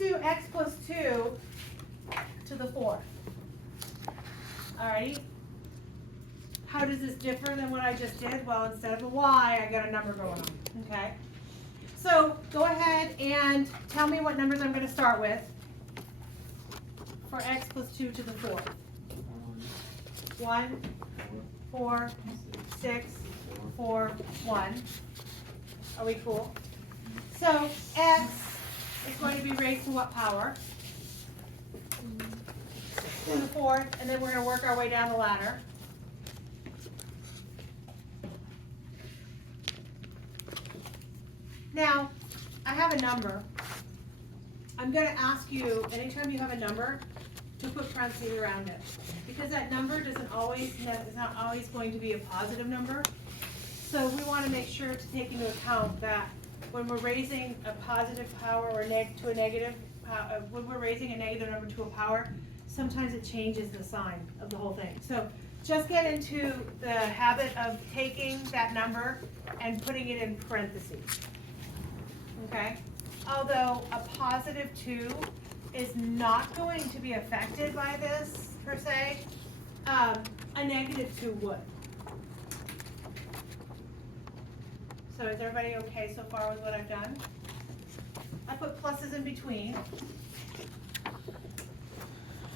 do x plus 2 to the 4th. Alrighty. How does this differ than what I just did? Well, instead of a y, I got a number going on. Okay. So go ahead and tell me what numbers I'm going to start with for x plus 2 to the 4th. 1, 4, 6, 4, 1. Are we cool? So x is going to be raised to what power? To the 4th, and then we're going to work our way down the ladder. Now, I have a number. I'm going to ask you, anytime you have a number, to put parentheses around it. Because that number is not always going to be a positive number. So we want to make sure to take into account that when we're raising a positive power or to a negative, when we're raising a negative number to a power, sometimes it changes the sign of the whole thing. So just get into the habit of taking that number and putting it in parentheses. Okay? Although a positive 2 is not going to be affected by this, per se, a negative 2 would. So is everybody okay so far with what I've done? I put pluses in between.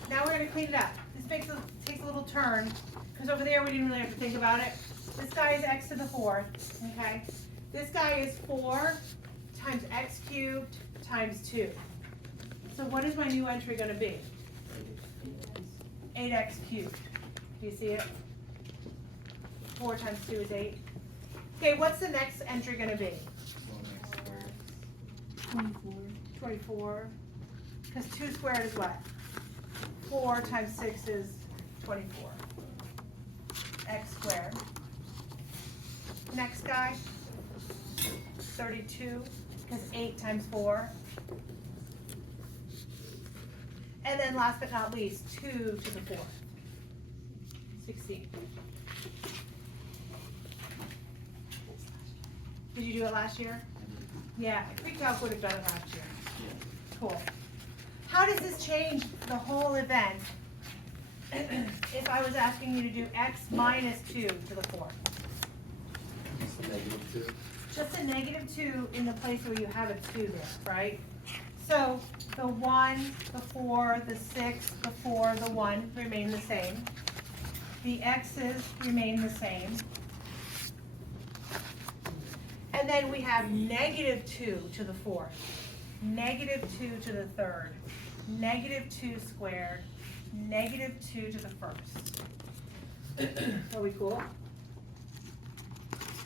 Now we're going to clean it up. This takes a little turn, because over there we didn't really have to think about it. This guy is x to the 4th, okay? This guy is 4 times x cubed times 2. So what is my new entry going to be? 8x cubed. Do you see it? 4 times 2 is 8. Okay, what's the next entry going to be? 24. Because 2 squared is what? 4 times 6 is 24. X squared. Next guy, 32, because 8 times 4. And then last but not least, 2 to the 4th. 16. Did you do it last year? Yeah, pre-calc would have done it last year. Cool. How does this change the whole event if I was asking you to do x minus 2 to the 4th? Just a negative 2 in the place where you have a 2 there, right? So the 1, the 4, the 6, the 4, the 1 remain the same. The x's remain the same. And then we have negative 2 to the 4th, negative 2 to the 3rd, negative 2 squared, negative 2 to the 1st. Are we cool?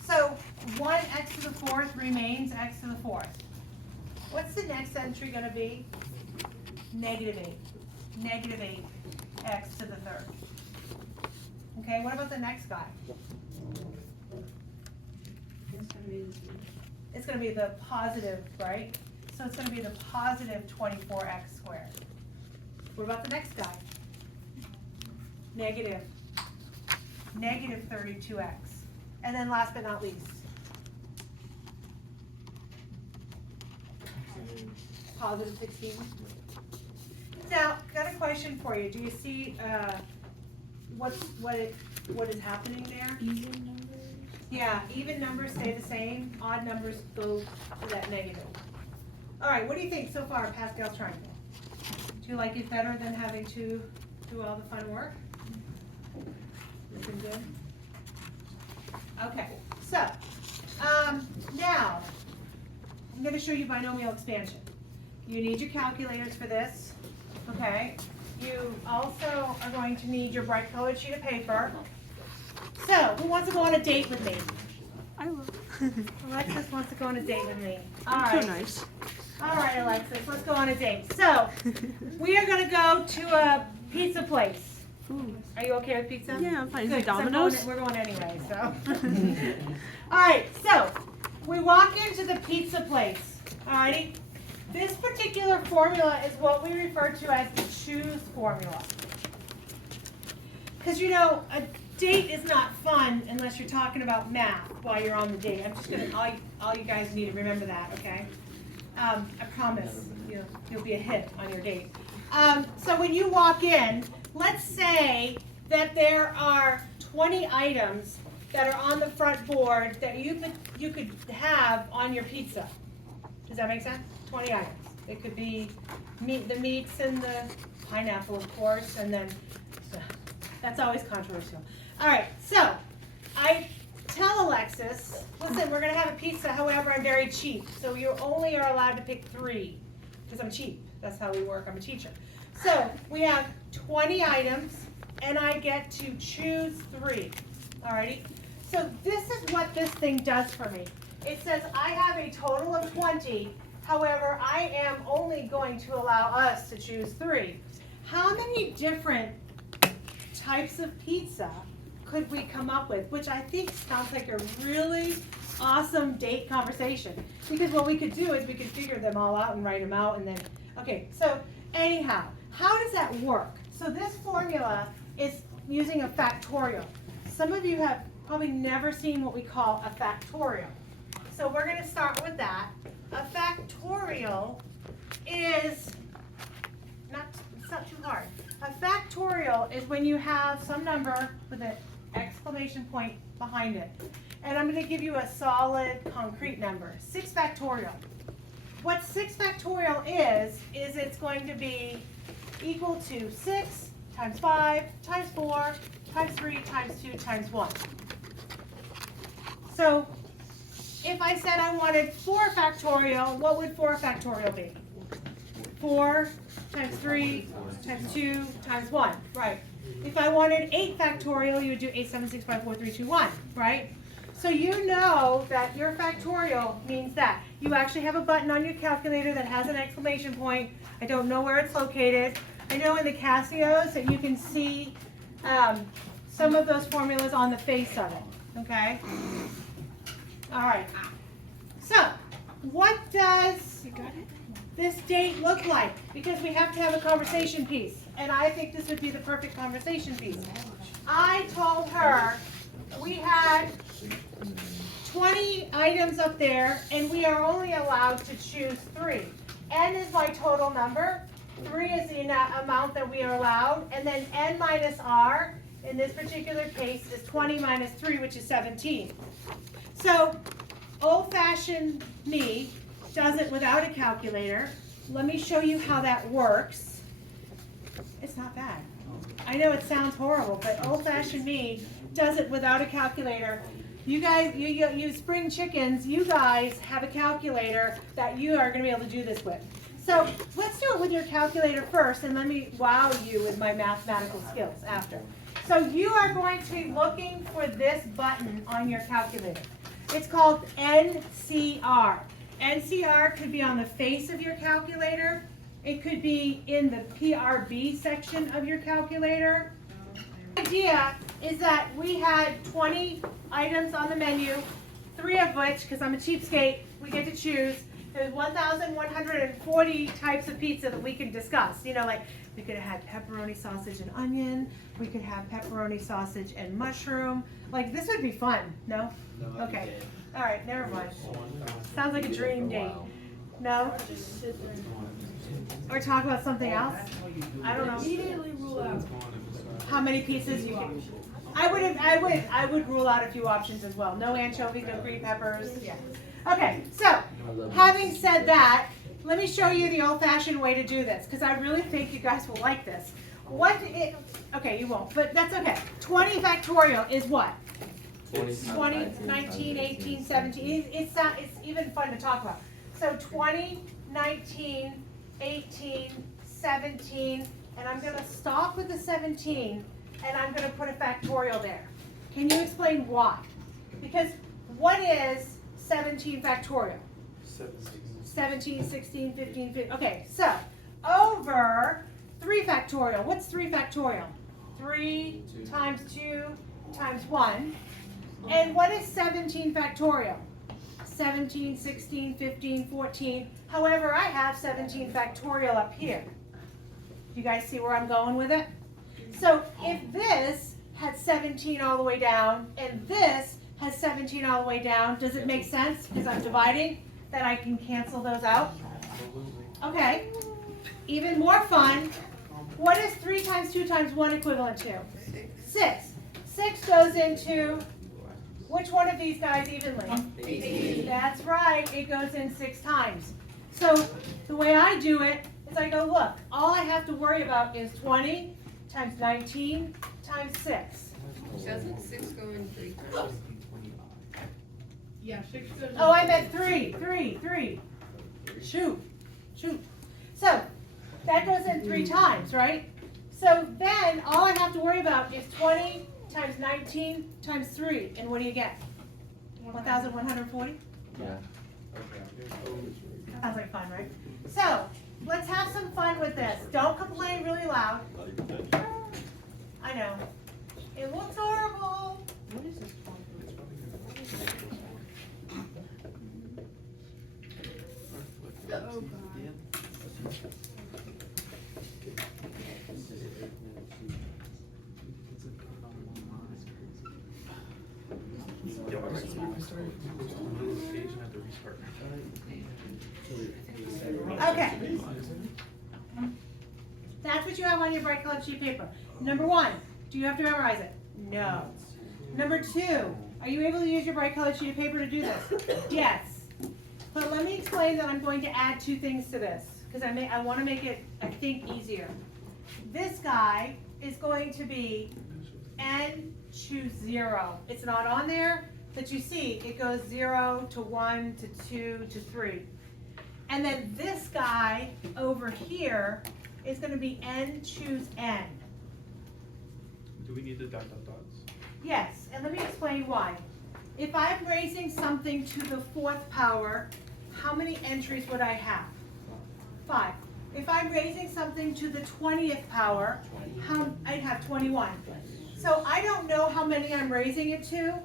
So 1x to the 4th remains x to the 4th. What's the next entry going to be? Negative 8. Negative 8 x to the 3rd. Okay, what about the next guy? It's going to be the positive, right? So it's going to be the positive 24x squared. What about the next guy? Negative 32x. And then last but not least, positive 16. Now, got a question for you. Do you see what is happening there? Even numbers? Yeah, even numbers stay the same, odd numbers go to that negative. All right, what do you think so far, Pascal's triangle? Do you like it better than having to do all the fun work? Looking good? Okay, so now I'm going to show you binomial expansion. You need your calculators for this, okay? You also are going to need your bright colored sheet of paper. So, who wants to go on a date with me? I will. Alexis wants to go on a date with me. All I'm right. so nice. All right, Alexis, let's go on a date. So, we are going to go to a pizza place. Ooh. Are you okay with pizza? Yeah, I'm fine. Is Good, it 'cause Domino's? we're going anyway, so. All right, so we walk into the pizza place. All righty. This particular formula is what we refer to as the choose formula. Because you know, a date is not fun unless you're talking about math while you're on the date. I'm just gonna, all you guys need to remember that, okay? I promise you'll be a hit on your date. So when you walk in, let's say that there are 20 items that are on the front board that you could have on your pizza. Does that make sense? 20 items. It could be the meats and the pineapple, of course, and then that's always controversial. All right, so I tell Alexis, listen, we're going to have a pizza, however, I'm very cheap. So you only are allowed to pick 3 because I'm cheap. That's how we work. I'm a teacher. So we have 20 items, and I get to choose 3. Alrighty? So this is what this thing does for me. It says I have a total of 20. However, I am only going to allow us to choose 3. How many different types of pizza could we come up with? Which I think sounds like a really awesome date conversation. Because what we could do is we could figure them all out and write them out and then, okay, so anyhow, how does that work? So this formula is using a factorial. Some of you have probably never seen what we call a factorial. So we're going to start with that. A factorial is, it's not too hard. A factorial is when you have some number with an exclamation point behind it. And I'm going to give you a solid, concrete number. 6 factorial. What 6 factorial is it's going to be equal to 6 times 5 times 4 times 3 times 2 times 1. So if I said I wanted 4 factorial, what would 4 factorial be? 4 times 3 times 2 times 1, right? If I wanted 8 factorial, you would do 8, 7, 6, 5, 4, 3, 2, 1, right? So you know that your factorial means that. You actually have a button on your calculator that has an exclamation point. I don't know where it's located. I know in the Casios that you can see some of those formulas on the face of it, okay? All right. So what does this date look like? Because we have to have a conversation piece. And I think this would be the perfect conversation piece. I told her we had 20 items up there, and we are only allowed to choose 3. N is my total number. 3 is the amount that we are allowed. And then N minus R, in this particular case, is 20 minus 3, which is 17. So old-fashioned me does it without a calculator. Let me show you how that works. It's not bad. I know it sounds horrible, but old-fashioned me does it without a calculator. You guys, you spring chickens, you guys have a calculator that you are going to be able to do this with. So let's do it with your calculator first, and let me wow you with my mathematical skills after. So you are going to be looking for this button on your calculator. It's called NCR. NCR could be on the face of your calculator. It could be in the PRB section of your calculator. The idea is that we had 20 items on the menu, 3 of which, because I'm a cheapskate, we get to choose. There's 1,140 types of pizza that we can discuss. You know, like we could have had pepperoni, sausage, and onion. We could have pepperoni, sausage, and mushroom. Like, this would be fun, no? No. Okay. All right, never mind. Sounds like a dream date. No? Or talk about something else? I don't know. Immediately rule out. How many pieces you can? I would rule out a few options as well. No anchovies, no green peppers. Yeah. Okay, so having said that, let me show you the old-fashioned way to do this, because I really think you guys will like this. Okay, you won't, but that's okay. 20 factorial is what? 20, 19, 18, 17. It's even fun to talk about. So 20, 19, 18, 17, and I'm going to stop with the 17, and I'm going to put a factorial there. Can you explain why? Because what is 17 factorial? 17, 16, 15, 15. Okay, so over 3 factorial. What's 3 factorial? 3 times 2 times 1. And what is 17 factorial? 17, 16, 15, 14. However, I have 17 factorial up here. You guys see where I'm going with it? So if this had 17 all the way down, and this has 17 all the way down, does it make sense, because I'm dividing, that I can cancel those out? Okay, even more fun. What is 3 times 2 times 1 equivalent to? 6. 6 goes into which one of these guys evenly? 18. That's right, it goes in 6 times. So the way I do it is I go, look, all I have to worry about is 20 times 19 times 6. Doesn't 6 go in 3 times? Yeah, 6 goes in. Oh, I meant 3. Shoot. So that goes in 3 times, right? So then all I have to worry about is 20 times 19 times 3. And what do you get? 1,140? Yeah. Sounds like fun, right? So let's have some fun with this. Don't complain really loud. I know. It looks horrible. What is this called? Oh, God. Okay. That's what you have on your bright colored sheet paper. Number 1, do you have to memorize it? No. Number 2, are you able to use your bright colored sheet of paper to do this? Yes. But let me explain that I'm going to add 2 things to this because I want to make it, I think, easier. This guy is going to be n choose 0. It's not on there, but you see it goes 0 to 1 to 2 to 3. And then this guy over here is going to be n choose n. Do we need the dot dot dots? Yes, and let me explain why. If I'm raising something to the 4th power, how many entries would I have? 5. If I'm raising something to the 20th power, I'd have 21. So I don't know how many I'm raising it to,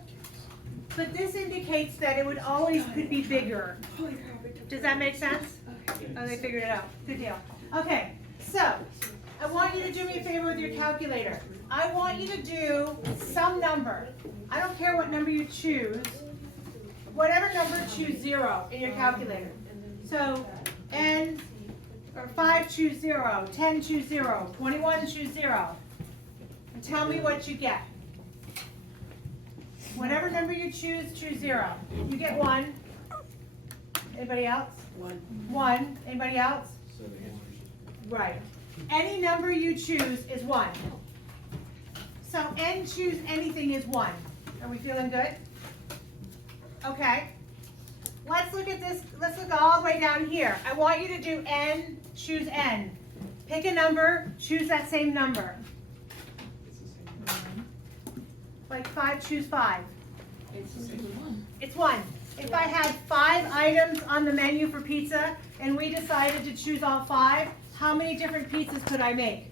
but this indicates that it would always could be bigger. Does that make sense? Oh, they figured it out. Good deal. Okay, so I want you to do me a favor with your calculator. I want you to do some number. I don't care what number you choose. Whatever number, choose 0 in your calculator. So n, or 5 choose 0, 10 choose 0, 21 choose 0. And tell me what you get. Whatever number you choose, choose 0. You get 1. Anybody else? 1. Anybody else? Right. Any number you choose is 1. So n choose anything is 1. Are we feeling good? Okay. Let's look at this. Let's look all the way down here. I want you to do n choose n. Pick a number, choose that same number. Like 5 choose 5. It's 1. If I had 5 items on the menu for pizza and we decided to choose all 5, how many different pizzas could I make?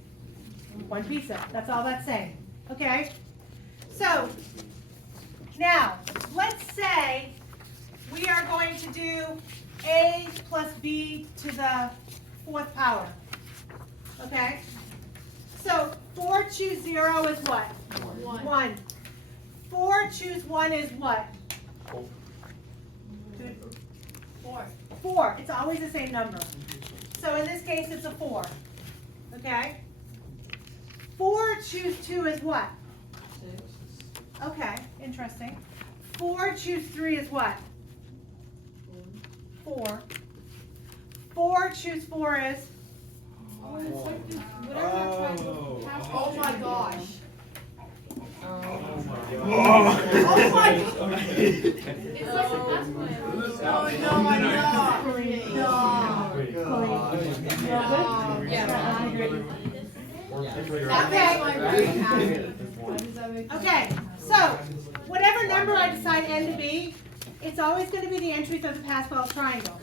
1 pizza. That's all that's saying. Okay? So, now, let's say we are going to do a plus b to the 4th power. Okay? So, 4 choose 0 is what? 1. 4 choose 1 is what? 4. It's always the same number. So in this case, it's a 4. Okay? 4 choose 2 is what? 6. Okay, interesting. 4 choose 3 is what? 4. 4 choose 4 is? Oh, it's like this, whatever I'm trying to pass. Oh my gosh. Oh my God. It's like the pass plan. no, I know. Yeah. I agree. That makes my brain happy. Okay, so whatever number I decide n to be, it's always going to be the entries of the Pascal triangle.